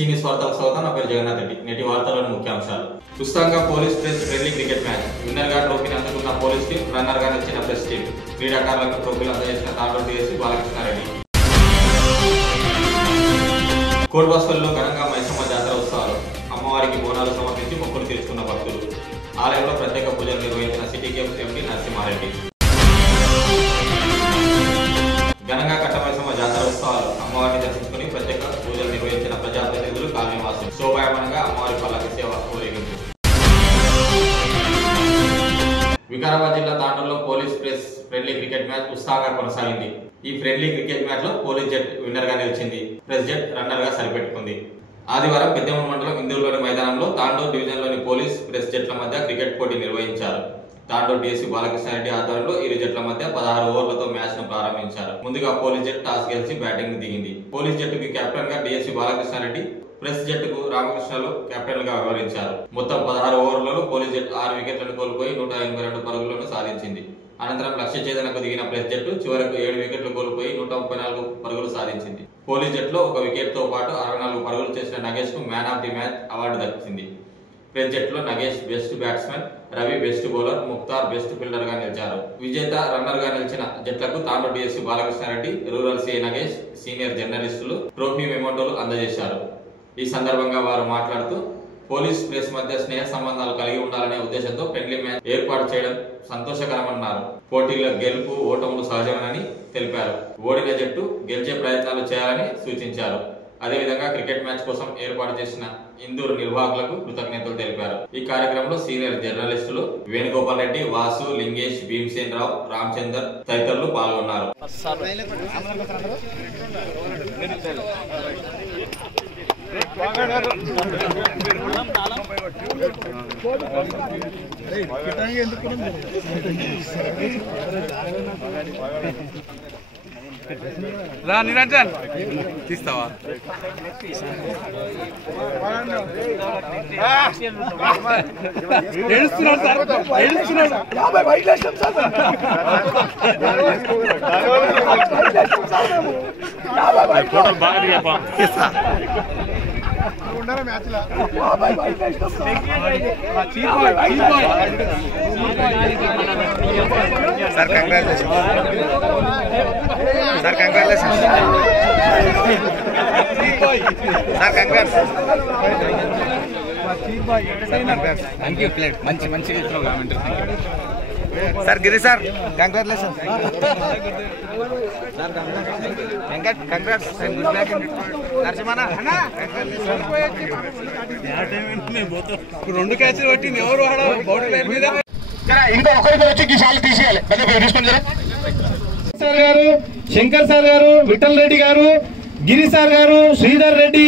సీనియస్ వార్తలకు స్వాగతం. నా పేరు జగన్నాథ్ రెడ్డి. నేటి వార్తల్లోని ముఖ్యాంశాలు. ఉత్సాహంగా police press friendly cricket match. Winner గా ట్రోఫీని అందుకున్న పోలీస్ టీం, రన్నర్ గా నిలిచిన ప్రెస్ టీం. క్రీడాకారులకు ట్రోఫీలు అందజేసిన తాండూరు డిఎస్పీ బాలకృష్ణారెడ్డి. కోడ్బాస్పల్లిలో ఘనంగా మైసమ్మ జాతర ఉత్సవాలు. అమ్మవారికి బోనాలు సమర్పించి మొక్కులు తీర్చుకున్న భక్తులు. ఆలయంలో ప్రత్యేక పూజలు నిర్వహించిన సిటీ గేమ్స్ ఎంపీ నరసింహారెడ్డి. ఘనంగా కట్టమైసమ్మ జాతర ఉత్సవాలు. అమ్మవారిని దర్శించుకుని ప్రత్యేక పూజలు నిర్వహించిన ప్రజాప్రతినిధులు, కాలనీవాసులు. శోభాయమానంగా అమ్మవారి పల్లకి సేవ ఊరేగింపు. వికారాబాద్ జిల్లా తాండూరులో police press friendly cricket match ఉత్సాహంగా కొనసాగింది. ఈ ఫ్రెండ్లీ క్రికెట్ మ్యాచ్ లో పోలీస్ జట్ విన్నర్ గా నిలిచింది. ప్రెస్ జట్ రన్నర్ గా సరిపెట్టుకుంది. ఆదివారం పెద్దమ్మ మండలం ఇందూరులోని మైదానంలో తాండూరు డివిజన్ లోని పోలీస్ ప్రెస్ జట్ల మధ్య క్రికెట్ పోటీ నిర్వహించారు. తాండూరు డిఎస్పీ బాలకృష్ణారెడ్డి ఆధ్వర్యంలో ఇరు జట్ల మధ్య 16 ఓవర్లతో మ్యాచ్ ను ప్రారంభించారు. ముందుగా పోలీస్ జట్టు టాస్ గెలిచి బ్యాటింగ్ దిగింది. పోలీస్ జట్టుకి కెప్టెన్ గా డిఎస్పీ బాలకృష్ణారెడ్డి, ప్రెస్ జట్టుకు రామకృష్ణలు కెప్టెన్ గా వ్యవహరించారు. మొత్తం 16 ఓవర్లలో పోలీస్ జట్టు 6 వికెట్లను కోల్పోయి 182 పరుగులను సాధించింది. అనంతరం లక్ష్య ఛేదనకు దిగిన ప్రెస్ జట్టు చివరకు 7 వికెట్లు కోల్పోయి 134 పరుగులు సాధించింది. పోలీస్ జట్టులో 1 వికెట్ తో పాటు 64 పరుగులు చేసిన నగేష్ కు man of the match award దక్కింది. ప్రెస్ జట్టులో Nagesh best batsmen, Ravi best bowler, Mukhtar best fielder గా నిలిచారు. విజేత, రన్నర్ గా నిలిచిన జట్లకు Tandur DSP Balakrishna Reddy, rural CI Nagesh, senior జర్నలిస్టులు ట్రోఫీ మెమోంటోలు అందజేశారు. ఈ సందర్భంగా వారు మాట్లాడుతూ పోలీస్ ప్రెస్ మధ్య స్నేహ సంబంధాలు కలిగి ఉండాలనే ఉద్దేశంతో ఫ్రెండ్లీ మ్యాచ్ ఏర్పాటు చేయడం సంతోషకరమన్నారు. పోటీల్లో గెలుపు, ఓటములు సహజమేనని తెలిపారు. ఓడిన జట్టు గెలిచే ప్రయత్నాలు చేయాలని సూచించారు. అదేవిధంగా క్రికెట్ మ్యాచ్ కోసం ఏర్పాటు చేసిన ఇందూరు నిర్వాహకులకు కృతజ్ఞతలు తెలిపారు. ఈ కార్యక్రమంలో సీనియర్ జర్నలిస్టులు వేణుగోపాల్ రెడ్డి, వాసు, లింగేష్, భీమసేన్ రావు, రామచందర్ తదితరులు పాల్గొన్నారు. రా నిరంజన్ తీస్తావా? ఏడుస్తున్నాడు సార్, ఏడుస్తున్నాడు. 50 లక్షలు సార్, 50 బాగా sir congratulation sir, congratulation sir, congrats thank you. ప్లేట్ మంచి మంచి sir. Giri sir congratulation sir, congrats good back నరసింహనా. 2 క్యాచ్లు కొట్టి ఎవరు బౌండరీ లైన్ మీద ఇంకా ఒకరికి వచ్చి గిసాలు తీసేయాలి. సార్ గారు, శంకర్ సార్ గారు, విఠల్ రెడ్డి గారు, గిరి సార్ గారు, శ్రీధర్ రెడ్డి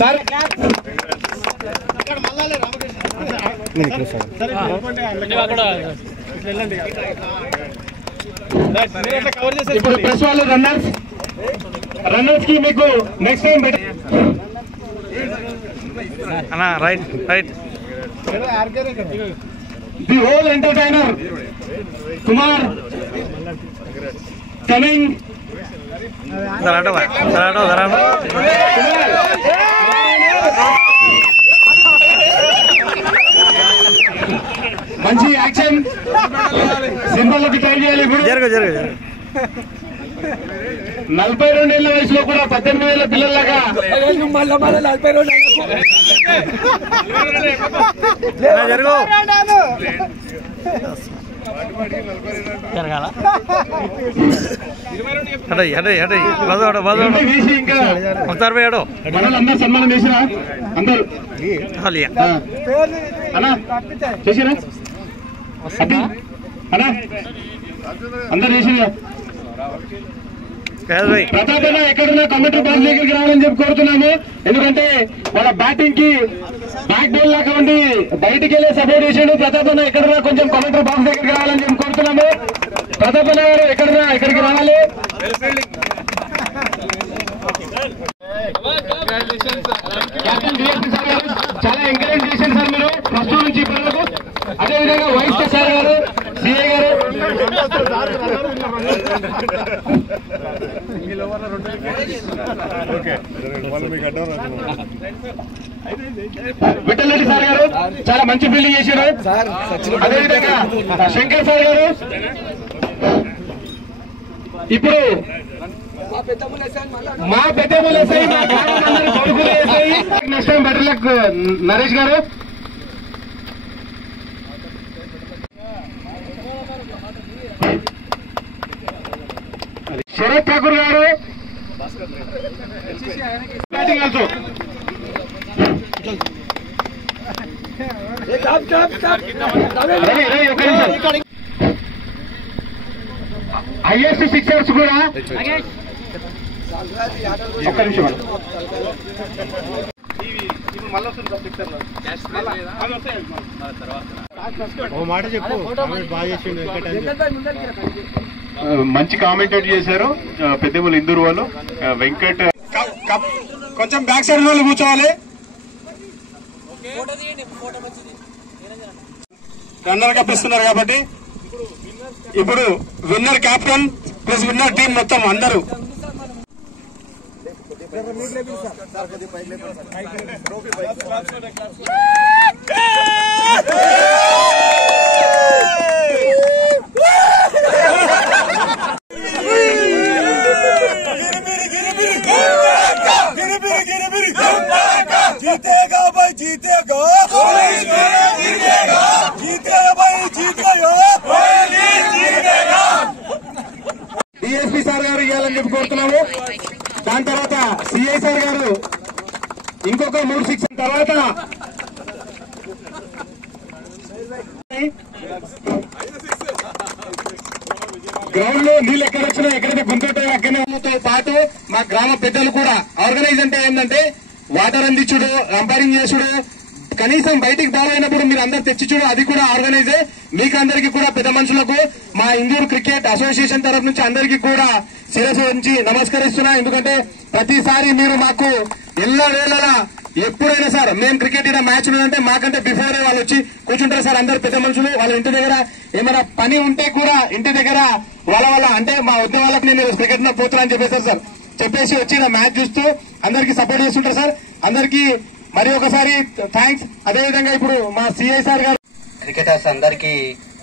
సార్. ఇప్పుడు ప్రెస్ వాళ్ళు రన్నర్స్ కి మీకు next time right right. The whole entertainer Kumar coming. మంచి యాక్షన్ సింబల్ లోకి ట్రై చేయాలి. ఇప్పుడు 42 ఏళ్ల వయసులో కూడా 18 ఏళ్ల పిల్లల్లాగా అందరు సన్మానం చేసిరా? అందరు అన్నా చేసిరా? అన్నా అందరు చేసిరా? ప్రతాపన్న ఎక్కడున్నా కమెంటరీ బాక్స్ దగ్గరికి రావాలని చెప్పి కోరుతున్నాము. ఎందుకంటే వాళ్ళ బ్యాటింగ్ కి బ్యాక్ బౌల్ లాగా ఉండి బయటికి వెళ్ళే సపోర్ట్ చేసాడు. ప్రతాపన్న ఎక్కడున్నా కొంచెం కమెంటరీ బాక్స్ దగ్గరికి రావాలని చెప్పి కోరుతున్నాము. ప్రతాపన్న గారు ఎక్కడున్నా ఇక్కడికి రావాలి. చాలా ఎంకరేజ్ చేశారు సార్ మీరు ఫస్ట్ నుంచి ఇప్పటి వరకు. అదేవిధంగా వైస్ సార్ గారు, సిఏ గారు విఠలరెడ్డి సార్ గారు చాలా మంచి ఫీల్డింగ్ చేశారు. అదేవిధంగా శంకర్ సార్ గారు ఇప్పుడు మా పెద్దములు వేసాయి, మా గ్రామం అందరూ కొడుకులు వేసాయి. Next time better luck Naresh గారు. శరత్ ఠాకూర్ గారు బ్యాటింగ్ ఆల్సో. హైయెస్ట్ సిక్సర్స్ కూడా ఒక్క నిమిషం మాట చెప్పు. బాగా చేసిండు మంచి కామెంటేట్ చేశారు పెద్దములు ఇందూరు వాళ్ళు. వెంకట్ కొంచెం బ్యాక్ సైడ్ వాళ్ళు కూర్చోవాలి. రన్నర్ కప్ ఇస్తున్నారు కాబట్టి ఇప్పుడు winner captain plus winner team మొత్తం అందరూ जीतेगा भाई, जीतेगा जीतेगा भाई, जीतेगा డిఎస్పీ సార్ గారు ఇవ్వాలని చెప్పి కోరుతున్నాము. దాని తర్వాత సిఐ సార్ గారు ఇంకొక 3 6 తర్వాత గ్రౌండ్ లో నీళ్ళు ఎక్కడ వచ్చినా ఎక్కడైతే గుంతుంటాయో అక్కడతో పాటు మా గ్రామ పెద్దలు కూడా ఆర్గనైజ్ అంటే ఏంటంటే వాటర్ అందించుడు, అంపైరింగ్ చేసుడు, కనీసం బయటికి బాల్ అయినప్పుడు మీరు అందరు తెచ్చిచుడు, అది కూడా ఆర్గనైజే. మీకు అందరికీ కూడా పెద్ద మనుషులకు మా ఇందూరు క్రికెట్ అసోసియేషన్ తరఫు నుంచి అందరికీ కూడా శిరస్సు ఉంచి నమస్కరిస్తున్నా. ఎందుకంటే ప్రతిసారి మీరు మాకు ఎల్ల వేళలా ఎప్పుడైనా సార్ మేము క్రికెట్ మ్యాచ్ ఉందంటే మాకంటే బిఫోరే వాళ్ళు వచ్చి కూర్చుంటారు సార్. అందరు పెద్ద మనుషులు వాళ్ళ ఇంటి దగ్గర ఏమైనా పని ఉంటే కూడా ఇంటి దగ్గర వాళ్ళ అంటే మా వద్ద వాళ్ళకి నేను క్రికెట్ పోతున్నా అని చెప్పేశారు సార్. చెప్పేసి వచ్చి మ్యాచ్ చూస్తూ అందరికి సపోర్ట్ చేస్తుంటారు సార్. అందరికీ మరి ఒకసారి థ్యాంక్స్. అదేవిధంగా ఇప్పుడు మా సిఐ సార్ గారు క్రికెటర్స్ అందరికీ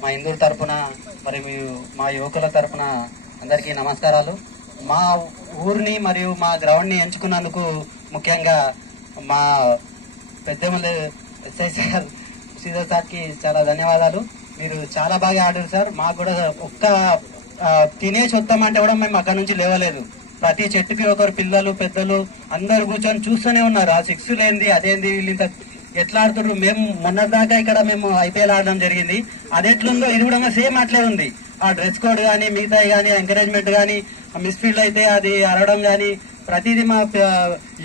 మా ఇందూరు తరపున మరి మా యువకుల తరపున అందరికీ నమస్కారాలు. మా ఊరిని మరియు మా గ్రౌండ్ ని ఎంచుకున్నందుకు ముఖ్యంగా మా పెద్దమల్లి ఎస్ఐ సార్ శ్రీధర్ సార్ కి చాలా ధన్యవాదాలు. మీరు చాలా బాగా ఆడారు సార్. మాకు కూడా ఒక్క తినేసి వస్తామంటే కూడా మేము అక్కడ నుంచి లేవలేదు. ప్రతి చెట్టుకి ఒకరు పిల్లలు పెద్దలు అందరు కూర్చొని చూస్తూనే ఉన్నారు. ఆ సిక్స్ లేనిది అదేంది వీళ్ళు ఇంత ఎట్లా ఆడుతున్నారు. మేము మొన్నటిదాకా ఇక్కడ మేము ఐపీఎల్ ఆడడం జరిగింది. అది ఎట్లుందో ఇది కూడా సేమ్ అట్లే ఉంది. ఆ డ్రెస్ కోడ్ గానీ మిగతాయి గానీ ఎంకరేజ్మెంట్ గానీ మిస్ఫీల్డ్ అయితే అది ఆడడం గానీ ప్రతిదీ మా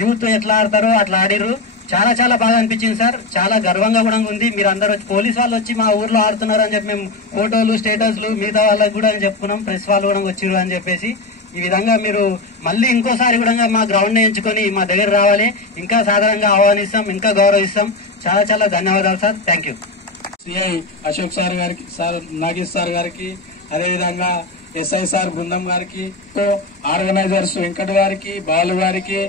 యూత్ ఎట్లా ఆడతారో అట్లా ఆడిర్రు. చాలా చాలా బాగా అనిపించింది సార్. చాలా గర్వంగా కూడా ఉంది. మీరు అందరూ వచ్చి పోలీస్ వాళ్ళు వచ్చి మా ఊర్లో ఆడుతున్నారు అని చెప్పి మేము ఫోటోలు స్టేటస్లు మిగతా వాళ్ళకి కూడా చెప్పుకున్నాం. ప్రెస్ వాళ్ళు కూడా వచ్చిర్రు అని చెప్పేసి. ఈ విధంగా మీరు మళ్ళీ ఇంకోసారి కూడా మా గ్రౌండ్ ని ఎంచుకొని మా దగ్గర రావాలి. ఇంకా సాధారణంగా ఆహ్వానిస్తాం, ఇంకా గౌరవిస్తాం. చాలా చాలా ధన్యవాదాలు sir. Thank you. CI Ashok sir గారికి, సార్ నాగేష్ సార్ గారికి, అదేవిధంగా ఎస్ఐ సార్ బృందం గారికి, ఆర్గనైజర్స్ వెంకట్ గారికి, బాలు గారికి,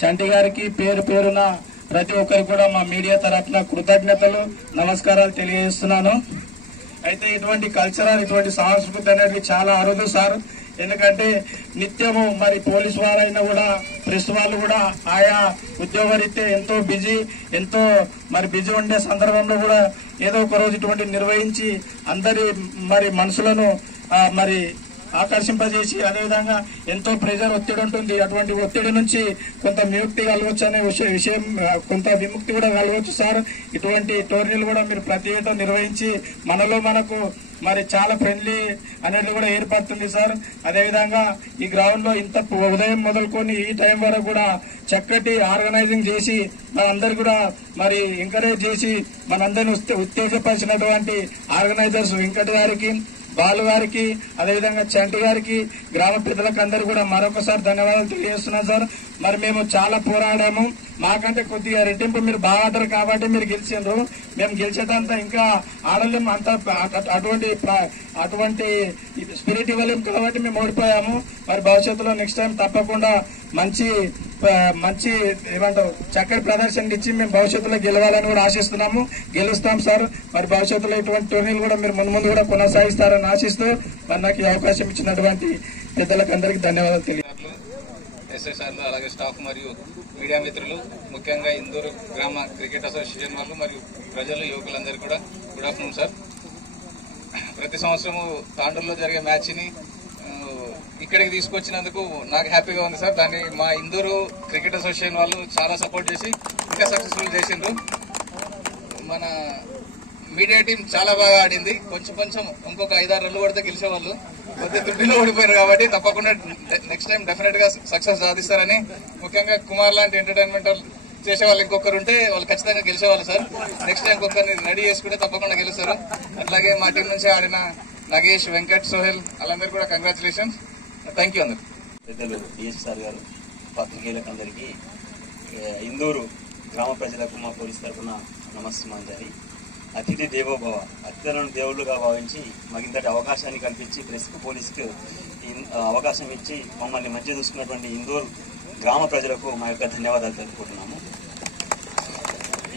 చంటి గారికి పేరు పేరున ప్రతి ఒక్కరికి కూడా మా మీడియా తరఫున కృతజ్ఞతలు నమస్కారాలు తెలియజేస్తున్నాను. అయితే ఇటువంటి కల్చరల్ ఇటువంటి సంస్కృతి అనేది చాలా అరుదు సార్. ఎందుకంటే నిత్యము మరి పోలీసు వారైనా కూడా ప్రెస్ వాళ్ళు కూడా ఆయా ఉద్యోగరీత్యా ఎంతో బిజీ ఉండే సందర్భంలో కూడా ఏదో ఒక రోజు ఇటువంటి నిర్వహించి అందరి మరి మనసులను మరి ఆకర్షింపజేసి అదేవిధంగా ఎంతో ప్రెజర్ ఒత్తిడి ఉంటుంది. అటువంటి ఒత్తిడి నుంచి కొంత విముక్తి కలవచ్చు అనే విషయం కొంత విముక్తి కూడా కలవచ్చు సార్. ఇటువంటి టోర్నీలు కూడా మీరు ప్రతి ఏటా నిర్వహించి మనకు మరి చాలా ఫ్రెండ్లీ అనేది కూడా ఏర్పడుతుంది సార్. అదేవిధంగా ఈ గ్రౌండ్ లో ఇంత ఉదయం మొదలుకొని ఈ టైం వరకు కూడా చక్కటి ఆర్గనైజింగ్ చేసి మనందరు కూడా మరి ఎంకరేజ్ చేసి మనందరినీ ఉత్తేజపరిచినటువంటి ఆర్గనైజర్స్ వెంకట్ గారికి, బాలు గారికి, అదేవిధంగా చంటి గారికి, గ్రామ పెద్దలకు అందరూ కూడా మరొకసారి ధన్యవాదాలు తెలియజేస్తున్నాం సార్. మరి మేము చాలా పోరాడాము. మాకంటే కొద్దిగా రెట్టింపు మీరు బాగా ఆడరు కాబట్టి మీరు గెలిచిండ్రు. మేము గెలిచేటంతా ఇంకా ఆడలేము, అంత అటువంటి స్పిరిట్ ఇవ్వలేము కాబట్టి మేము ఓడిపోయాము. మరి భవిష్యత్తులో నెక్స్ట్ టైం తప్పకుండా మంచి ఏమంటారు చక్కటి ప్రదర్శన ఇచ్చి మేము భవిష్యత్తులో గెలవాలని కూడా ఆశిస్తున్నాము. గెలుస్తాం సార్. మరి భవిష్యత్తులో ఇటువంటి టోర్నీలు కూడా మీరు ముందు కూడా కొనసాగిస్తారని ఆశిస్తూ మరి నాకు ఈ అవకాశం ఇచ్చినటువంటి పెద్దలకు అందరికీ ధన్యవాదాలు తెలియదు. ఎస్ఎస్ఆర్లు అలాగే స్టాఫ్ మరియు మీడియా మిత్రులు, ముఖ్యంగా ఇందూరు గ్రామ క్రికెట్ అసోసియేషన్ వాళ్ళు మరియు ప్రజలు, యువకులందరూ కూడా గుడ్ ఆఫ్టర్నూన్ సార్. ప్రతి సంవత్సరము తాండూరులో జరిగే మ్యాచ్ని ఇక్కడికి తీసుకొచ్చినందుకు నాకు హ్యాపీగా ఉంది సార్. దాన్ని మా ఇందూరు క్రికెట్ అసోసియేషన్ వాళ్ళు చాలా సపోర్ట్ చేసి ఇంకా సక్సెస్ఫుల్ చేసిండ్రు. మన మీడియా టీం చాలా బాగా ఆడింది. కొంచెం ఇంకొక 5-6 రన్లు కొడితే గెలిచేవాళ్ళు, కొద్ది త్రుటిలో ఓడిపోయారు కాబట్టి తప్పకుండా నెక్స్ట్ టైం డెఫినెట్ గా సక్సెస్ సాధిస్తారని, ముఖ్యంగా కుమార్ లాంటి ఎంటర్టైన్మెంట్ చేసే వాళ్ళు ఇంకొకరు ఉంటే వాళ్ళు ఖచ్చితంగా గెలిచేవాళ్ళు సార్. నెక్స్ట్ టైం ఇంకొకరిని రెడీ చేసుకుంటే తప్పకుండా గెలుస్తారు. అట్లాగే మా టీం నుంచి ఆడిన నగేష్, వెంకట్, సోహెల్ వాళ్ళందరూ కూడా కంగ్రాచులేషన్స్. థ్యాంక్ యూ అందరు. పెద్దలు డిఎస్ సార్ గారు, పత్రికేయులకు అందరికీ, ఇందూరు గ్రామ ప్రజలకు మా పోలీస్ తరఫున నమస్సుమాంజలి. అతిథి దేవోభవ, అతిథులను దేవుళ్ళుగా భావించి మరింతటి అవకాశాన్ని కల్పించి ప్రెస్కు పోలీసుకు అవకాశం ఇచ్చి మమ్మల్ని మంచి చూసుకున్నటువంటి ఇందూరు గ్రామ ప్రజలకు మా యొక్క ధన్యవాదాలు తెలుపుకుంటున్నాము.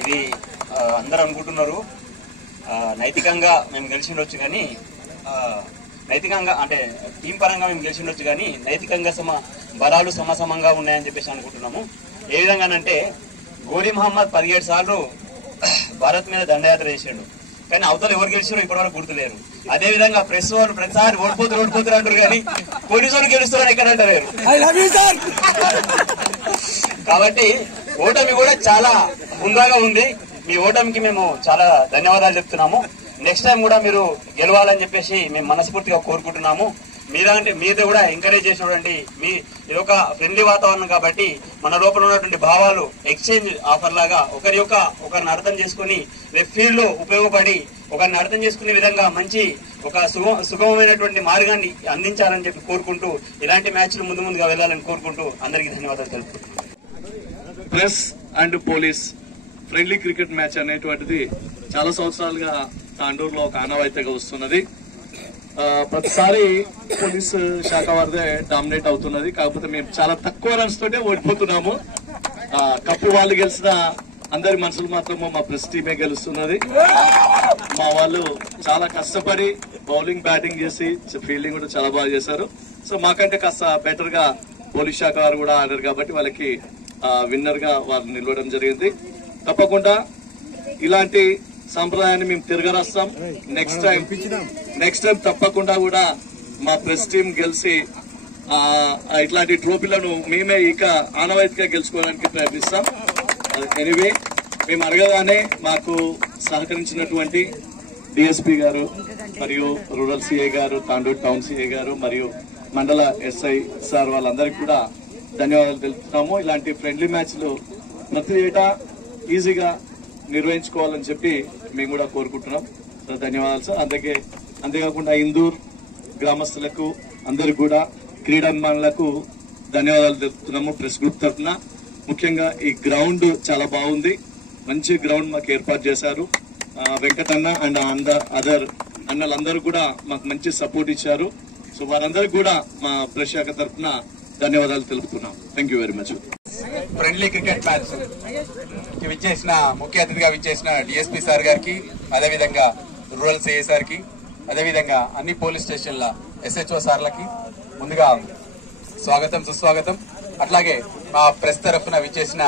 ఇది అందరూ అనుకుంటున్నారు నైతికంగా మేము గెలిచిండొచ్చు కానీ, నైతికంగా అంటే టీం పరంగా మేము గెలిచిండొచ్చు కానీ నైతికంగా బలాలు సమసమంగా ఉన్నాయని చెప్పేసి అనుకుంటున్నాము. ఏ విధంగానంటే గోలీ మహమ్మద్ 17 సార్లు భారత్ మీద దండయాత్ర చేసాడు, కానీ అవతల ఎవరు గెలిచారో ఇప్పటివరకు గుర్తులేరు. అదే విధంగా ప్రెస్ వాళ్ళు ప్రతిసారి ఓడిపోతారు అంటారు కానీ పోలీసు వాళ్ళు గెలుస్తారని ఎక్కడ అంటారు. కాబట్టి ఓటమి కూడా చాలా హుందాగా ఉంది. మీ ఓటమికి మేము చాలా ధన్యవాదాలు చెప్తున్నాము. నెక్స్ట్ టైం కూడా మీరు గెలవాలని చెప్పేసి మేము మనస్ఫూర్తిగా కోరుకుంటున్నాము. మీద కూడా ఎంకరేజ్ చేసినటువంటి మీ ఇది ఒక ఫ్రెండ్లీ వాతావరణం కాబట్టి మన లోపల ఉన్నటువంటి భావాలు ఎక్స్చేంజ్ ఆఫర్ లాగా ఒకరిని అర్థం చేసుకుని రేపు ఫీల్డ్ లో ఉపయోగపడి ఒకరిని అర్థం చేసుకునే విధంగా మంచి ఒక సుగమమైనటువంటి మార్గాన్ని అందించాలని చెప్పి కోరుకుంటూ ఇలాంటి మ్యాచ్లు ముందుగా వెళ్లాలని కోరుకుంటూ అందరికీ ధన్యవాదాలు తెలుపుకుంటున్నాను. Press and police friendly cricket match అనేటువంటిది చాలా సంవత్సరాలుగా తాండూరులో ఒక ఆనవాయితీగా వస్తున్నది. ప్రతిసారి పోలీసు శాఖ వారిదే డామినేట్ అవుతున్నది. కాకపోతే మేము చాలా తక్కువ రన్స్ తోటే ఓడిపోతున్నాము. కప్పు వాళ్ళు గెలిచిన అందరి మనసులు మాత్రము మా ప్రెస్ టీమే గెలుస్తున్నది. మా వాళ్ళు చాలా కష్టపడి బౌలింగ్, బ్యాటింగ్ చేసి ఫీల్డింగ్ కూడా చాలా బాగా చేశారు. సో మాకంటే కాస్త బెటర్ గా పోలీస్ శాఖ వారు కూడా ఆడారు కాబట్టి వాళ్ళకి విన్నర్ గా వారు నిలవడం జరిగింది. తప్పకుండా ఇలాంటి సంప్రదాయాన్ని మేము తిరగరాస్తాం. నెక్స్ట్ టైం తప్పకుండా కూడా మా ప్రెస్ టీం గెలిచి ఇట్లాంటి ట్రోఫీలను మేమే ఇక ఆనవాయితీగా గెలుచుకోవడానికి ప్రయత్నిస్తాం. ఎనీవే మేము అడగగానే మాకు సహకరించినటువంటి డిఎస్పీ గారు మరియు రూరల్ సిఐ గారు, తాండూరు టౌన్ సిఐ గారు మరియు మండల ఎస్ఐ సార్ వాళ్ళందరికీ కూడా ధన్యవాదాలు తెలుపుతున్నాము. ఇలాంటి ఫ్రెండ్లీ మ్యాచ్లు ప్రతి ఏటా ఈజీగా నిర్వహించుకోవాలని చెప్పి మేము కూడా కోరుకుంటున్నాం. ధన్యవాదాలు సార్. అంతేకాకుండా ఇందూర్ గ్రామస్తులకు అందరికి కూడా క్రీడాభిమానులకు ధన్యవాదాలు తెలుపుతున్నాము ప్రెస్ గ్రూప్ తరఫున. ముఖ్యంగా ఈ గ్రౌండ్ చాలా బాగుంది, మంచి గ్రౌండ్ మాకు ఏర్పాటు చేశారు. వెంకటన్న అండ్ అదర్ అన్నలందరూ కూడా మాకు మంచి సపోర్ట్ ఇచ్చారు. సో వారందరికీ కూడా మా ప్రెస్ శాఖ తరఫున ధన్యవాదాలు తెలుపుతున్నాం. Thank you very much. Friendly cricket match ముఖ్య అతిథిగా విచ్చేసిన డిఎస్పీ సార్ గారికి, అదేవిధంగా రూరల్ సిఐ సార్ కి, అదేవిధంగా అన్ని పోలీస్ స్టేషన్ల SHO సార్లకి ముందుగా స్వాగతం, సుస్వాగతం. అట్లాగే మా ప్రెస్ తరఫున విచ్చేసిన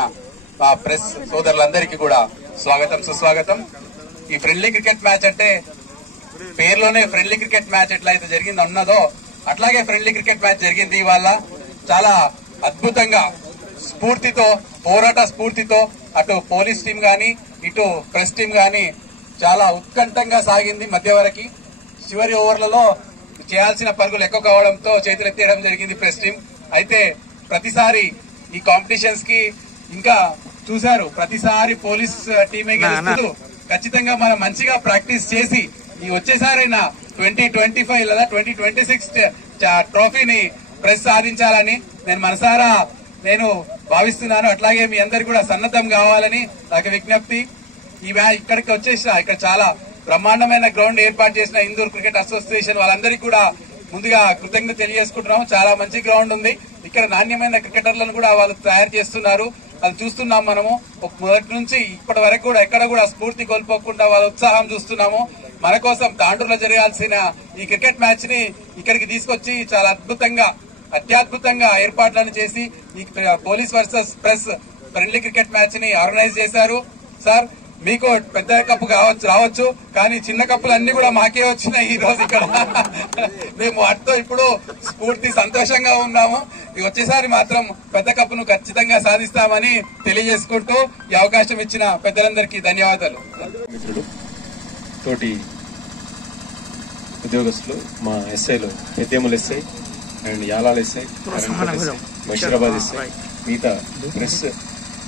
మా ప్రెస్ సోదరులందరికీ కూడా స్వాగతం, సుస్వాగతం. ఈ ఫ్రెండ్లీ క్రికెట్ మ్యాచ్ అంటే పేరులోనే ఫ్రెండ్లీ క్రికెట్ మ్యాచ్ ఎట్లయితే జరిగింది ఉన్నదో అట్లాగే ఫ్రెండ్లీ క్రికెట్ మ్యాచ్ జరిగింది. ఇవాళ చాలా అద్భుతంగా స్ఫూర్తితో, పోరాట స్ఫూర్తితో అటు పోలీస్ టీం గాని ఇటు ప్రెస్ టీం గాని చాలా ఉత్కంఠంగా సాగింది. మధ్య వరకు చివరి ఓవర్లలో చేయాల్సిన పరుగులు ఎక్కువ కావడంతో చేతులెత్తేయడం జరిగింది ప్రెస్ టీం. అయితే ప్రతిసారి ఈ కాంపిటీషన్స్ కి ఇంకా చూశారు, ప్రతిసారి పోలీస్ టీమే గెలుస్తూ ఖచ్చితంగా మనం మంచిగా ప్రాక్టీస్ చేసి ఈ వచ్చేసారైనా 2025 లేదా 2026 ట్రోఫీని ప్రెస్ సాధించాలని నేను మనసారా నేను భావిస్తున్నాను. అట్లాగే మీ అందరికి కూడా సన్నద్ధం కావాలని నాకు విజ్ఞప్తి. ఇక్కడికి వచ్చేసిన ఇక్కడ చాలా బ్రహ్మాండమైన గ్రౌండ్ ఏర్పాటు చేసిన ఇందూర్ క్రికెట్ అసోసియేషన్ వాళ్ళందరికీ కూడా ముందుగా కృతజ్ఞత తెలియజేసుకుంటున్నాము. చాలా మంచి గ్రౌండ్ ఉంది. ఇక్కడ నాణ్యమైన క్రికెటర్లను కూడా వాళ్ళు తయారు చేస్తున్నారు. అది చూస్తున్నాం మనము. మొదటి నుంచి ఇప్పటి వరకు కూడా ఎక్కడ కూడా స్ఫూర్తి కోల్పోకుండా వాళ్ళ ఉత్సాహం చూస్తున్నాము. మన కోసం తాండూరులో జరగాల్సిన ఈ క్రికెట్ మ్యాచ్ ని ఇక్కడికి తీసుకొచ్చి చాలా అత్యద్భుతంగా ఏర్పాట్లను చేసి ఈ police versus press friendly cricket match ని ఆర్గనైజ్ చేశారు. సార్ మీకు పెద్ద కప్పు రావచ్చు కానీ చిన్న కప్పులు అన్ని కూడా మాకే వచ్చినాయి ఈ రోజు ఇక్కడ. మేము వాటితో ఇప్పుడు స్ఫూర్తి సంతోషంగా ఉన్నాము. వచ్చేసారి మాత్రం పెద్ద కప్పును ఖచ్చితంగా సాధిస్తామని తెలియజేసుకుంటూ ఈ అవకాశం ఇచ్చిన పెద్దలందరికీ ధన్యవాదాలు. తోటి ఉద్యోగస్తులు మా ఎస్ఐలు Peddemul SI and Yalal SI, Basheerabad SI, మిగతా press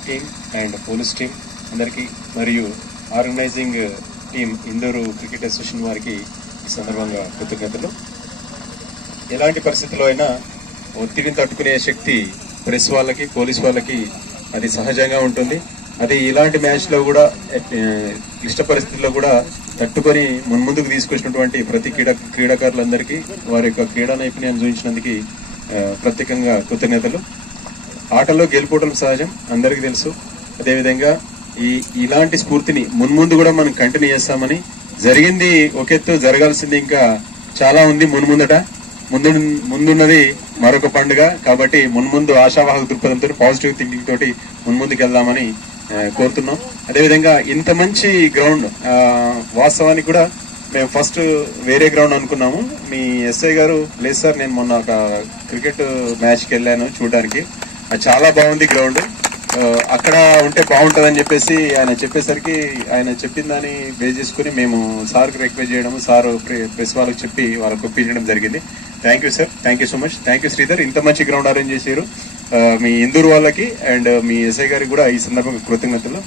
team and police team అందరికీ మరియు organizing team Indur cricket association వారికి ఈ సందర్భంగా కృతజ్ఞతలు. ఎలాంటి పరిస్థితుల్లో అయినా ఒత్తిడిని తట్టుకునే శక్తి ప్రెస్ వాళ్ళకి పోలీస్ వాళ్ళకి అది సహజంగా ఉంటుంది. అది ఇలాంటి మ్యాచ్ లో కూడా క్లిష్ట పరిస్థితుల్లో కూడా తట్టుకొని మున్ముందుకు తీసుకొచ్చినటువంటి ప్రతి క్రీడాకారులందరికీ వారి యొక్క క్రీడా నైపుణ్యాన్ని చూపించినందుకు ప్రత్యేకంగా కృతజ్ఞతలు. ఆటలో గెలుపోవడం సహజం, అందరికీ తెలుసు. అదేవిధంగా ఇలాంటి స్ఫూర్తిని మున్ముందు కూడా మనం కంటిన్యూ చేస్తామని, జరిగింది ఒకెత్తు, జరగాల్సింది ఇంకా చాలా ఉంది మున్ముందట. ముందున్నది మరొక పండుగ కాబట్టి మున్ముందు ఆశావాహక దృక్పథంతో పాజిటివ్ థింకింగ్ తోటి మున్ముందుకు వెళ్దామని కోరుతున్నాం. అదేవిధంగా ఇంత మంచి గ్రౌండ్ వాస్తవానికి కూడా మేము ఫస్ట్ వేరే గ్రౌండ్ అనుకున్నాము. మీ ఎస్ఐ గారు లేదు సార్ నేను మొన్న ఒక క్రికెట్ మ్యాచ్కి వెళ్ళాను చూడడానికి, అది చాలా బాగుంది గ్రౌండ్, అక్కడ ఉంటే బాగుంటుందని చెప్పేసి ఆయన చెప్పేసరికి ఆయన చెప్పిన దాన్ని బేస్ చేసుకుని మేము సార్కి రిక్వెస్ట్ చేయడం, సార్ ప్రెస్ వాళ్ళకి చెప్పి వాళ్ళకి ఒప్పించడం జరిగింది. Thank you sir, thank you so much. Thank you Sridhar, ఇంత మంచి గ్రౌండ్ అరేంజ్ చేశారు. మీ ఇందూరు వాళ్ళకి అండ్ మీ ఎస్ఐ గారికి కూడా ఈ సందర్భంగా కృతజ్ఞతలు.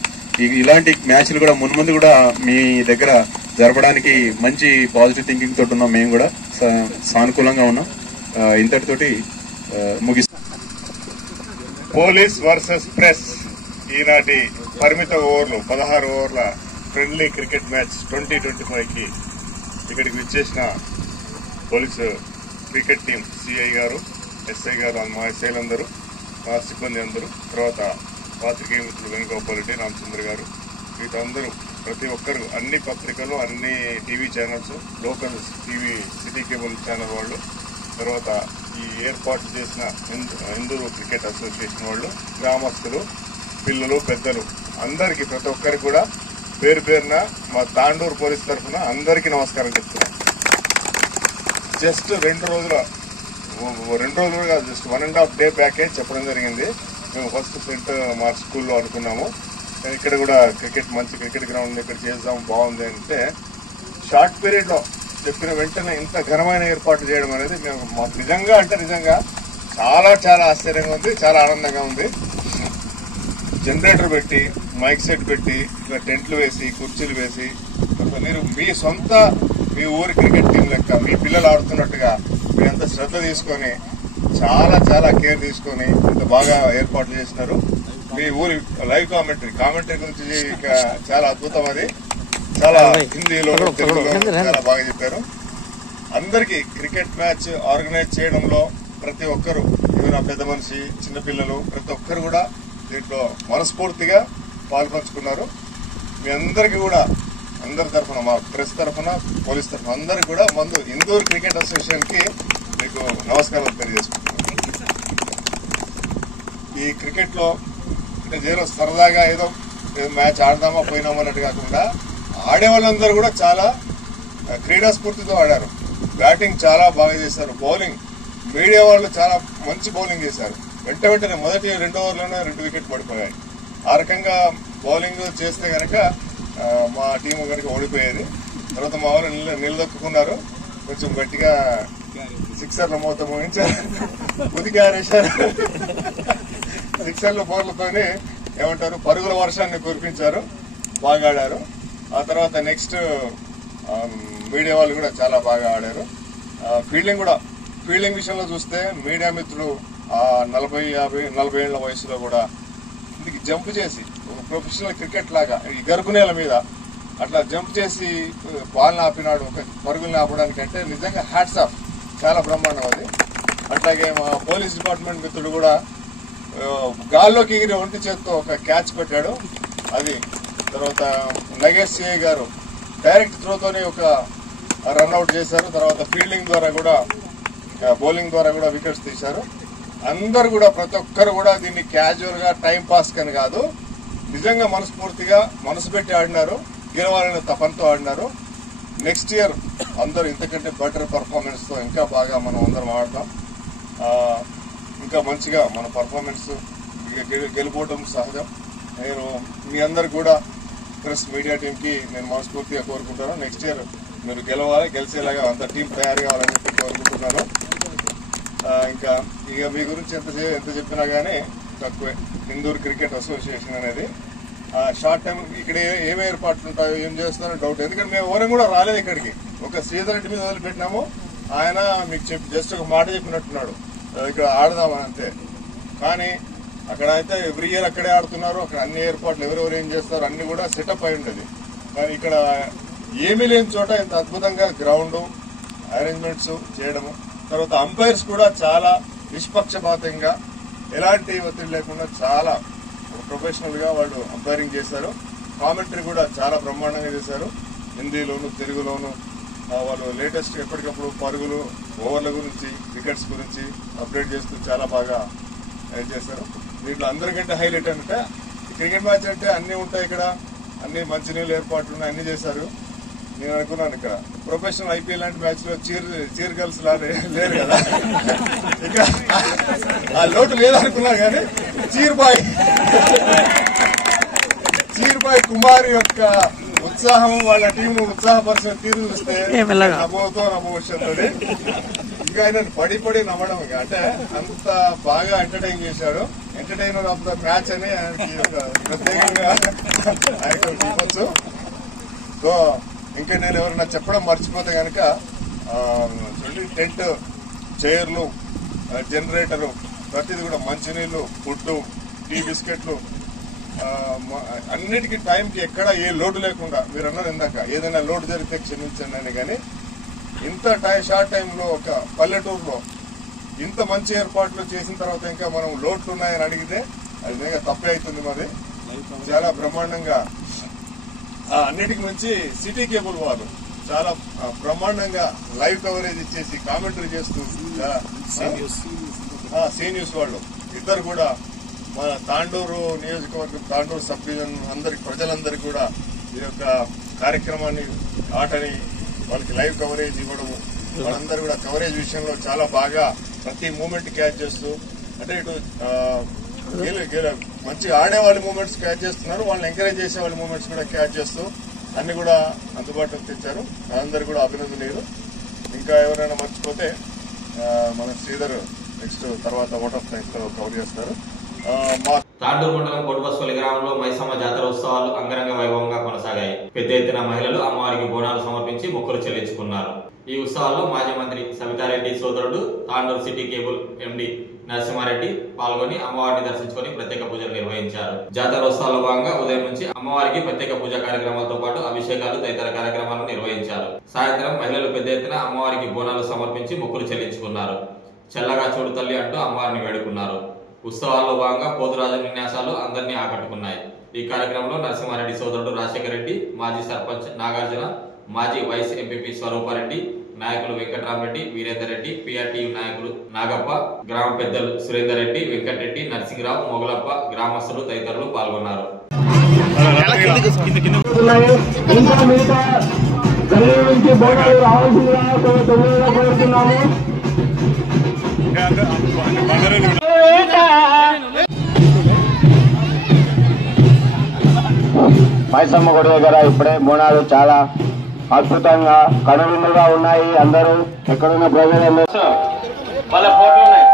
ఇలాంటి మ్యాచ్లు కూడా మున్ముందు కూడా మీ దగ్గర జరపడానికి మంచి పాజిటివ్ థింకింగ్ తోటి ఉన్నాం, మేము కూడా సానుకూలంగా ఉన్నాం. ఇంతటితోటి ముగిస్తాం. పోలీస్ వర్సెస్ ప్రెస్ ఈనాటి పరిమిత ఓవర్లు 16 ఓవర్ల ఫ్రెండ్లీ క్రికెట్ మ్యాచ్ 2025కి ఇక్కడికి విచ్చేసిన పోలీసు క్రికెట్ టీం సిఐ గారు, ఎస్ఐ గారు, మా ఎస్ఐలందరూ, మా సిబ్బంది అందరూ, తర్వాత పాత్రికేయ మిత్రులు వేణుగోపాల్ రెడ్డి, రామచంద్ర గారు, మిగతా అందరూ ప్రతి ఒక్కరు అన్ని పత్రికలు, అన్ని TV channels, local TV city cable channel వాళ్ళు, తర్వాత ఈ ఏర్పాటు చేసిన ఇందూరు క్రికెట్ అసోసియేషన్ వాళ్ళు, గ్రామస్తులు, పిల్లలు, పెద్దలు అందరికీ ప్రతి ఒక్కరికి కూడా పేరు పేరున మా తాండూరు పోలీస్ తరఫున అందరికీ నమస్కారం చెప్తున్నాం. జస్ట్ 2 రోజులు కాదు, జస్ట్ 1.5 డే బ్యాకే చెప్పడం జరిగింది. మేము ఫస్ట్ సెంటర్ మా స్కూల్లో అనుకున్నాము, ఇక్కడ కూడా మంచి క్రికెట్ గ్రౌండ్ ఇక్కడ చేద్దాం బాగుంది అంటే షార్ట్ పీరియడ్ లో చెప్పిన వెంటనే ఇంత ఘనమైన ఏర్పాటు చేయడం అనేది మాకు నిజంగా చాలా చాలా ఆశ్చర్యంగా ఉంది, చాలా ఆనందంగా ఉంది. జనరేటర్ పెట్టి, మైక్ సెట్ పెట్టి, ఇలా టెంట్లు వేసి, కుర్చీలు వేసి, మీరు మీ ఊరి క్రికెట్ టీం లెక్క మీ పిల్లలు ఆడుతున్నట్టుగా మీరంతా శ్రద్ధ తీసుకొని చాలా చాలా కేర్ తీసుకొని ఇంత బాగా ఏర్పాట్లు చేసినారు. మీ ఊరి లైవ్ కామెంటరీ గురించి చాలా అద్భుతం. అది చాలా హిందీలో, తెలుగులో చాలా బాగా చెప్పారు. అందరికీ క్రికెట్ మ్యాచ్ ఆర్గనైజ్ చేయడంలో ప్రతి ఒక్కరు, ఏమైనా పెద్ద మనిషి, చిన్నపిల్లలు, ప్రతి ఒక్కరు కూడా దీంట్లో మనస్ఫూర్తిగా పాల్పంచుకున్నారు. మీ అందరికీ కూడా అందరి తరఫున, మా ప్రెస్ తరఫున, పోలీస్ తరఫున అందరికీ కూడా ముందు ఇందూర్ క్రికెట్ అసోసియేషన్ కి మీకు నమస్కారాలు తెలియజేసుకుంటున్నాను. ఈ క్రికెట్ లో ఏదో సరదాగా ఏదో మ్యాచ్ ఆడదామా పోయినామా అన్నట్టు కాకుండా ఆడే వాళ్ళందరూ కూడా చాలా క్రీడా స్ఫూర్తితో ఆడారు. బ్యాటింగ్ చాలా బాగా చేశారు. బౌలింగ్ మీడియా వాళ్ళు చాలా మంచి బౌలింగ్ చేశారు. వెంటనే మొదటి 2 ఓవర్లోనే 2 వికెట్ పడిపోయాయి. ఆ రకంగా బౌలింగ్ చేస్తే కనుక మా టీం కనుక ఓడిపోయేది. తర్వాత మా వాళ్ళు నిలదొక్కున్నారు, కొంచెం గట్టిగా సిక్సర్ల మూత మోగించారు, ఉదిగారేశారు. సిక్సర్ల బోర్లతోనే ఏమంటారు పరుగుల వర్షాన్ని కురిపించారు, బాగా ఆడారు. ఆ తర్వాత నెక్స్ట్ మీడియా వాళ్ళు కూడా చాలా బాగా ఆడారు. ఫీల్డింగ్ విషయంలో చూస్తే మీడియా మిత్రులు 40 ఏళ్ల వయసులో కూడా ఇందుకు జంప్ చేసి ఒక ప్రొఫెషనల్ క్రికెట్ లాగా ఈ గరుకునేల మీద అట్లా జంప్ చేసి బాల్ ఆపినాడు, ఒక పరుగులు ఆపడానికి అంటే నిజంగా హ్యాట్స్ ఆఫ్, చాలా బ్రహ్మాండం అది. అట్లాగే మా పోలీస్ డిపార్ట్మెంట్ మిత్రుడు కూడా గాల్లోకి ఎగిరి ఒంటి చేత్తో ఒక క్యాచ్ పెట్టాడు. అది తర్వాత నగేష్ సిఐ గారు డైరెక్ట్ త్రోతోనే ఒక రన్అట్ చేశారు. తర్వాత ఫీల్డింగ్ ద్వారా కూడా, బౌలింగ్ ద్వారా కూడా వికెట్స్ తీశారు. అందరు కూడా ప్రతి ఒక్కరు కూడా దీన్ని క్యాజువల్ గా టైం పాస్ కని కాదు, నిజంగా మనస్ఫూర్తిగా మనసు పెట్టి ఆడినారు, గెలవాలని తపంతో ఆడినారు. నెక్స్ట్ ఇయర్ అందరూ ఇంతకంటే బెటర్ పర్ఫార్మెన్స్ తో ఇంకా బాగా మనం అందరం ఆడతాం. ఇంకా మంచిగా మన పర్ఫార్మెన్స్ గెలుపోవడం సహజం. నేను మీ అందరు కూడా ప్రెస్ మీడియా టీం కి నేను మనస్ఫూర్తిగా కోరుకుంటాను. నెక్స్ట్ ఇయర్ మీరు గెలవాలి, గెలిచేలాగా అంత టీం తయారు కావాలని చెప్పి కోరుకుంటున్నాను. ఇంకా ఇక మీ గురించి ఎంత చెప్పినా గానీ తక్కువే. ఇందూర్ క్రికెట్ అసోసియేషన్ అనేది షార్ట్ టైం ఇక్కడ ఏమి ఏర్పాట్లు ఉంటాయో ఏం చేస్తారో డౌట్. ఎందుకంటే మేము ఎవరం కూడా రాలేదు ఇక్కడికి. ఒక శ్రీధర్ రెడ్డి మీద వదిలిపెట్టినాము, ఆయన మీకు జస్ట్ ఒక మాట చెప్పినట్టున్నాడు ఇక్కడ ఆడదామని అంతే. కానీ అక్కడ అయితే ఎవ్రీ ఇయర్ అక్కడే ఆడుతున్నారు. అక్కడ అన్ని ఏర్పాట్లు ఎవరెవరు ఏం చేస్తారు అన్ని కూడా సెటప్ అయి ఉండేది. కానీ ఇక్కడ ఏమీ లేని చోట ఇంత అద్భుతంగా గ్రౌండ్ అరేంజ్మెంట్స్ చేయడము, తర్వాత అంపైర్స్ కూడా చాలా నిష్పక్షపాతంగా ఎలాంటి ఒత్తిడి లేకుండా చాలా ప్రొఫెషనల్ గా వాళ్ళు అంపైరింగ్ చేశారు. కామెంటరీ కూడా చాలా బ్రహ్మాండంగా చేశారు. హిందీలోను తెలుగులోను వాళ్ళు లేటెస్ట్ ఎప్పటికప్పుడు పరుగులు, ఓవర్ల గురించి, వికెట్స్ గురించి అప్డేట్ చేస్తూ చాలా బాగా చేశారు. దీంట్లో అందరికంటే హైలైట్ అంటే క్రికెట్ మ్యాచ్ అంటే అన్ని ఉంటాయి ఇక్కడ, అన్ని మంచినీళ్ళు ఏర్పాట్లు ఉన్నాయి, అన్ని చేశారు. నేను అనుకున్నాను ఇక్కడ ప్రొఫెషనల్ ఐపీఎల్ లాంటి మ్యాచ్ లో చీర్ గర్ల్స్ లేరు కదా, ఇక ఆ లోటు లేదనుకున్నా కానీ చీర్ బాయ్ కుమార్ యొక్క ఉత్సాహం, వాళ్ళ టీం ఉత్సాహపరిచిన తీరు చూస్తే నమ్మవచ్చండి. ఇంకా ఆయన పడి నమ్మడం, అంటే అంత బాగా ఎంటర్టైన్ చేశాడు. ఎంటర్టైనర్ ఆఫ్ ద మ్యాచ్ అని ఆయనకి ఒక ప్రత్యేకంగా ఆయనకు ఇవ్వచ్చు. సో ఇంకా నేను ఎవరైనా చెప్పడం మర్చిపోతే కనుక టెంట్, చైర్లు, జనరేటరు, ప్రతిదీ కూడా మంచినీళ్లు, ఫుడ్, టీ, బిస్కెట్లు, అన్నిటికీ టైంకి ఎక్కడ ఏ లోటు లేకుండా, మీరు అన్నారు ఇందాక ఏదైనా లోటు జరిగితే క్షమించండి అని. కానీ ఇంత షార్ట్ టైంలో ఒక పల్లెటూరులో ఇంత మంచి ఏర్పాట్లు చేసిన తర్వాత ఇంకా మనం లోట్లు ఉన్నాయని అడిగితే అది నిజంగా తప్పే అవుతుంది. మరి చాలా బ్రహ్మాండంగా అన్నిటికి మించి సిటీ కేబుల్ వాళ్ళు చాలా బ్రహ్మాండంగా లైవ్ కవరేజ్ ఇచ్చేసి కామెంటరీ చేస్తూ, సీ న్యూస్ వాళ్ళు ఇద్దరు కూడా మన తాండూరు నియోజకవర్గం, తాండూరు సబ్ డివిజన్ ప్రజలందరికీ కూడా ఈ యొక్క కార్యక్రమాన్ని, ఆటని వాళ్ళకి లైవ్ కవరేజ్ ఇవ్వడము, వాళ్ళందరూ కూడా కవరేజ్ విషయంలో చాలా బాగా ప్రతి మూమెంట్ క్యాచ్ చేస్తూ, అంటే ఇటు మంచిగా ఆడే వాళ్ళ మూమెంట్స్ క్యాచ్ చేస్తున్నారు, వాళ్ళని ఎంకరేజ్ చేసే వాళ్ళ మూమెంట్స్ కూడా క్యాచ్ చేస్తూ అన్ని కూడా అందుబాటులోకి తెచ్చారు. అందరు కూడా అభినందనీయులు. ఇంకా ఎవరైనా మర్చిపోతే మన శ్రీధర్ నెక్స్ట్ తర్వాత ఓట్ ఆఫ్ థ్యాంక్స్ లో కవర్ చేస్తారు. తాండూరు మండలం కోటబస్పల్లి గ్రామంలో మైసమ్మ జాతర ఉత్సవాలు అంగరంగ వైభవంగా కొనసాగాయి. పెద్ద ఎత్తున మహిళలు అమ్మవారికి బోనాలు సమర్పించి మొక్కులు చెల్లించుకున్నారు. ఈ ఉత్సవాల్లో మాజీ మంత్రి సవితారెడ్డి సోదరుడు, Tandur city cable MD Narasimha Reddy పాల్గొని అమ్మవారిని దర్శించుకుని ప్రత్యేక పూజలు నిర్వహించారు. జాతర ఉత్సవాల్లో భాగంగా ఉదయం నుంచి అమ్మవారికి ప్రత్యేక పూజా కార్యక్రమాలతో పాటు అభిషేకాలు తదితర కార్యక్రమాలను నిర్వహించారు. సాయంత్రం మహిళలు పెద్ద ఎత్తున అమ్మవారికి బోనాలు సమర్పించి మొక్కులు చెల్లించుకున్నారు. చల్లగా చూడు తల్లి అంటూ అమ్మవారిని వేడుకున్నారు. ఉత్సవాల్లో భాగంగా పోతురాజు విన్యాసాలు అందరినీ ఆకట్టుకున్నాయి. ఈ కార్యక్రమంలో నరసింహారెడ్డి సోదరుడు రాజశేఖర రెడ్డి, మాజీ సర్పంచ్ నాగార్జున, మాజీ వైస్ ఎంపీపీ స్వరూపారెడ్డి, నాయకులు వెంకటరామరెడ్డి, వీరేందర్ రెడ్డి, పిఆర్టీయు నాయకులు నాగప్ప, గ్రామ పెద్దలు సురేందర్ రెడ్డి, వెంకటరెడ్డి, నరసింహరావు, మొగలప్ప, గ్రామస్తులు తదితరులు పాల్గొన్నారు. మైసమ్మ గుడి దగ్గర ఇప్పుడే బోనాలు చాలా అద్భుతంగా కనువిందుగా ఉన్నాయి. అందరూ ఎక్కడున్న ప్రజలందరూ వాళ్ళ ఫోటోలు ఉన్నాయి.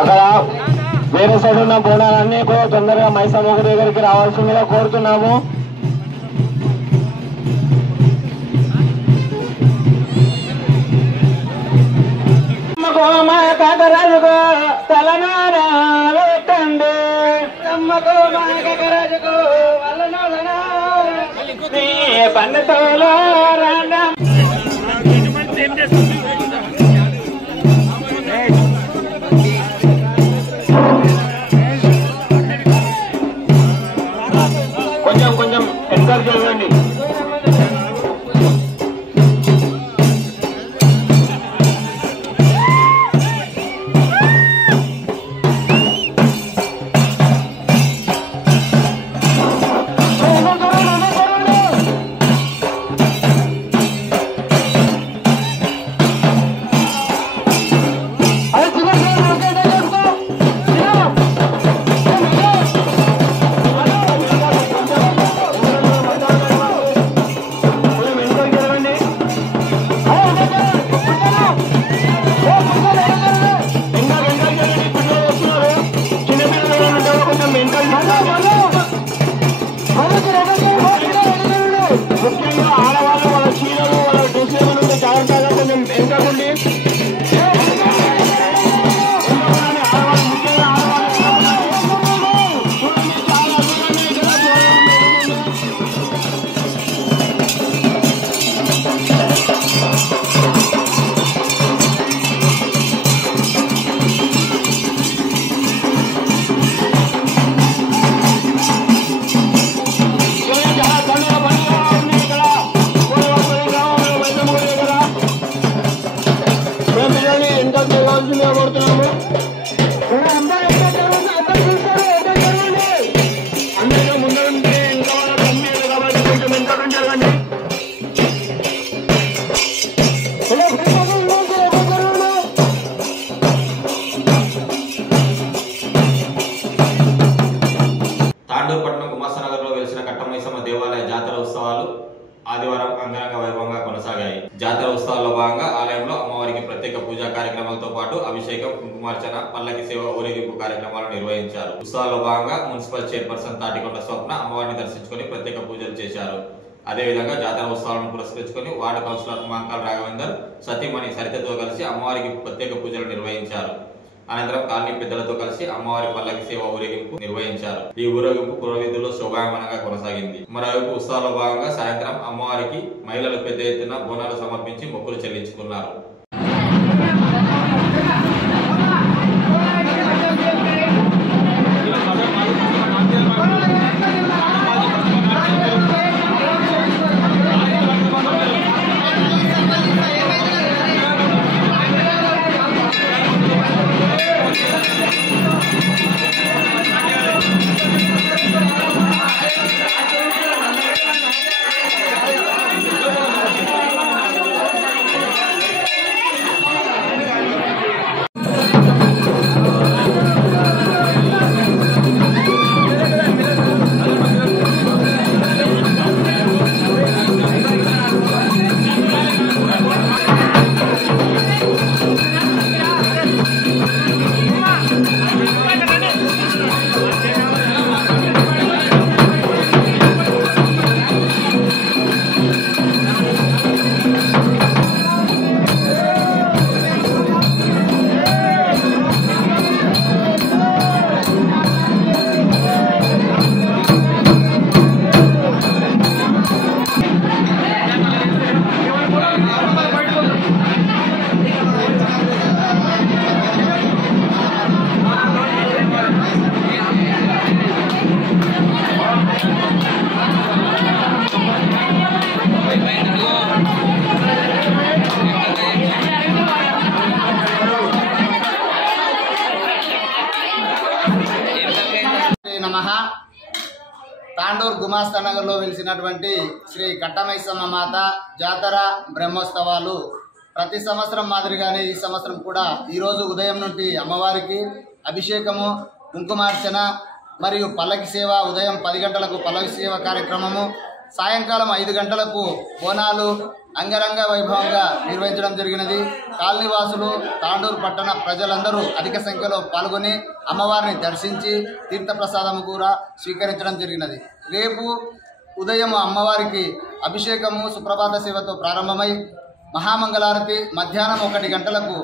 అక్కడ వేరే సైడ్ ఉన్న బోనాలన్నీ కూడా తొందరగా మైసమ్మ దగ్గరికి రావాల్సిందిగా కోరుతున్నాము. కాకరాజుకో తలనారా పెట్టండి కాకరాజుకో పన్నెతోలో రాండం కొంచెం ఎంకరేజ్ చేయండి. ముఖ్యంగా ఆడవాళ్ళు వాళ్ళ చీరలు వాళ్ళ డ్రెస్ ఏమైనా జాగ్రత్తగా కొంచెం ఎంకండి. తాండూరుపట్నం గుమాస్తనగర్ లో వెలిసిన కట్టమైసమ్మ దేవాలయ జాతర ఉత్సవాలు ఆదివారం అంగరంగ వైభవంగా కొనసాగాయి. జాతర ఉత్సవాల్లో భాగంగా ఆలయంలో అమ్మవారికి ప్రత్యేక పూజా కార్యక్రమాలతో పాటు అభిషేకం, కుంకుమార్చన, పల్లకి సేవ, ఊరేగింపు కార్యక్రమాలు నిర్వహించారు. ఉత్సవాల్లో భాగంగా మున్సిపల్ చైర్పర్సన్ తాటికొండ స్వప్న అమ్మవారిని దర్శించుకుని ప్రత్యేక పూజలు చేశారు. అదేవిధంగా జాతర ఉత్సవాలను పురస్కరించుకుని వార్డు కౌన్సిలర్ మాంకాల రాఘవేందర్ సతీమణి సరితతో కలిసి అమ్మవారికి ప్రత్యేక పూజలు నిర్వహించారు. అనంతరం కాలనీ పెద్దలతో కలిసి అమ్మవారి పల్లకి సేవ ఊరేగింపు నిర్వహించారు. ఈ ఊరేగింపు పురవీధుల్లో శోభాయమానంగా కొనసాగింది. మరోవైపు ఉత్సవాల్లో భాగంగా సాయంత్రం అమ్మవారికి మహిళలు పెద్ద ఎత్తున బోనాలు సమర్పించి మొక్కులు చెల్లించుకున్నారు. నమః. తాండూరు గుమాస్తా నగర్లో వెలిసినటువంటి శ్రీ కట్టమైసమ్మ మాత జాతర బ్రహ్మోత్సవాలు ప్రతి సంవత్సరం మాదిరిగానే ఈ సంవత్సరం కూడా ఈరోజు ఉదయం నుండి అమ్మవారికి అభిషేకము, కుంకుమార్చన మరియు పల్లకి సేవ, ఉదయం 10 గంటలకు పల్లకి సేవ కార్యక్రమము, సాయంకాలం 5 గంటలకు బోనాలు అంగరంగ వైభవంగా నిర్వహించడం జరిగినది. కాలనీవాసులు, తాండూరు పట్టణ ప్రజలందరూ అధిక సంఖ్యలో పాల్గొని అమ్మవారిని దర్శించి తీర్థప్రసాదము కూడా స్వీకరించడం జరిగినది. రేపు ఉదయం అమ్మవారికి అభిషేకము సుప్రభాత సేవతో ప్రారంభమై మహామంగళారతి, మధ్యాహ్నం 1 గంటలకు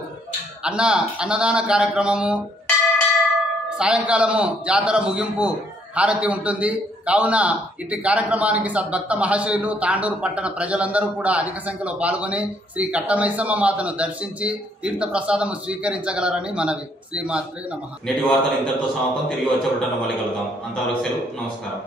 అన్నదాన కార్యక్రమము, సాయంకాలము జాతర ముగింపు హారతి ఉంటుంది. కావున ఇట్టి కార్యక్రమానికి సద్భక్త మహాశయులు, తాండూరు పట్టణ ప్రజలందరూ కూడా అధిక సంఖ్యలో పాల్గొని శ్రీ కట్టమైసమ్మ మాతను దర్శించి తీర్థ ప్రసాదము స్వీకరించగలరని మనవి. శ్రీమాత్రే నమః. నేటి వార్తలు ఇంతటితో సమాప్తం. తిరిగి వచ్చే మళ్ళీ కలుద్దాం. అంతవరకు సెలవు. నమస్కారం.